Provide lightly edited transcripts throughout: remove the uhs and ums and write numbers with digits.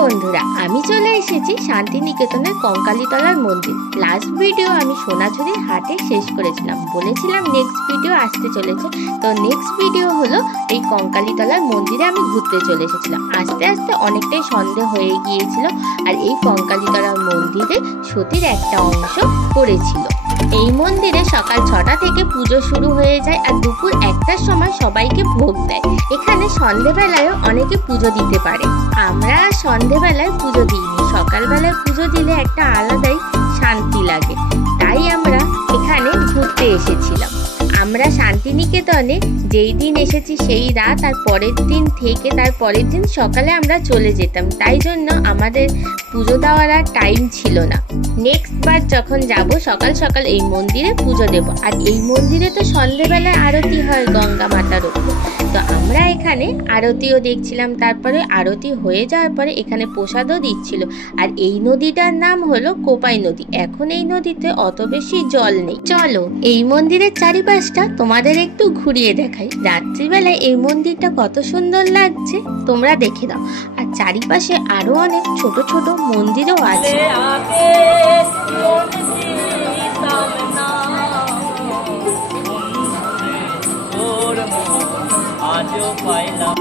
বন্ধুরা, আমি চলে এসেছি শান্তিনিকেতনের কঙ্কালীতলার মন্দির। লাস্ট ভিডিও আমি সোনাঝুরির হাটে শেষ করেছিলাম, বলেছিলাম নেক্সট ভিডিও আসতে চলেছে। তো নেক্সট ভিডিও হলো এই কঙ্কালীতলার মন্দিরে আমি ঘুরতে চলে এসেছিলাম। আস্তে আস্তে অনেকটাই সন্দেহ হয়ে গিয়েছিল, আর এই কঙ্কালীতলার মন্দিরে সতীর একটা অংশ পড়েছিল। এই মন্দিরে সকাল 6টা থেকে পুজো শুরু হয়ে যায়, আর দুপুর 1টার সময় সবাইকে ভোগ দেয়। এখানে সন্ধেবেলায়ও অনেকে পুজো দিতে পারে। আমরা সন্ধেবেলায় পুজো দিইনি, সকালবেলায় পুজো দিলে একটা আলাদাই শান্তি লাগে, তাই আমরা এখানে ঘুরতে এসেছিলাম। আমরা শান্তিনিকেতনে যেই দিন এসেছি সেই রাত, আর পরের দিন থেকে তার পরের দিন সকালে আমরা চলে যেতাম, তাই জন্য আমাদের পুজো দেওয়ার আর টাইম ছিল না। নেক্সট বার যখন যাব সকাল সকাল এই মন্দিরে পুজো দেব। আর এই মন্দিরে তো সন্ধ্যেবেলায় আরতি হয় গঙ্গা মাতার উপর, তো আমরা এখানে আরতিও দেখছিলাম। তারপরে আরতি হয়ে যাওয়ার পরে এখানে প্রসাদও দিচ্ছিল। আর এই নদীটার নাম হলো কোপাই নদী। এখন এই নদীতে অত বেশি জল নেই। চলো এই মন্দিরের চারিপাশটা তোমাদের একটু ঘুরিয়ে দেখাই। রাত্রিবেলায় এই মন্দিরটা কত সুন্দর লাগছে তোমরা দেখে দাও। আর চারিপাশে আরো অনেক ছোট ছোট মন্দিরও আছে। আজও পাইলাম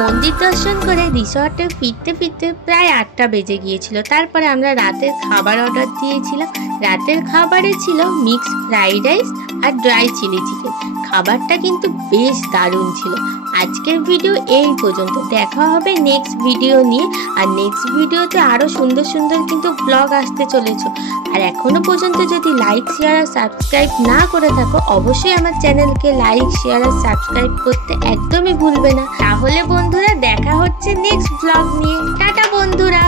মন্দির দর্শন করে রিসর্টে ফিরতে ফিরতে প্রায় 8টা বেজে গিয়েছিল। তারপরে আমরা রাতের খাবার অর্ডার দিয়েছিলাম। রাতের খাবারে ছিল মিক্সড ফ্রাইড রাইস আর ড্রাই চিলি চিকেন। খাবারটা কিন্তু বেশ দারুণ ছিল। আজকের ভিডিও এই পর্যন্ত, দেখা হবে নেক্সট ভিডিও নিয়ে। আর নেক্সট ভিডিওতে আরও সুন্দর সুন্দর কিন্তু ব্লগ আসতে চলেছে। আর এখনো পর্যন্ত যদি লাইক শেয়ার আর সাবস্ক্রাইব না করে থাকো, অবশ্যই আমার চ্যানেলকে লাইক শেয়ার আর সাবস্ক্রাইব করতে একদমই ভুলবে না। তাহলে বন্ধুরা দেখা হচ্ছে নেক্সট ব্লগ নিয়ে। টাটা বন্ধুরা।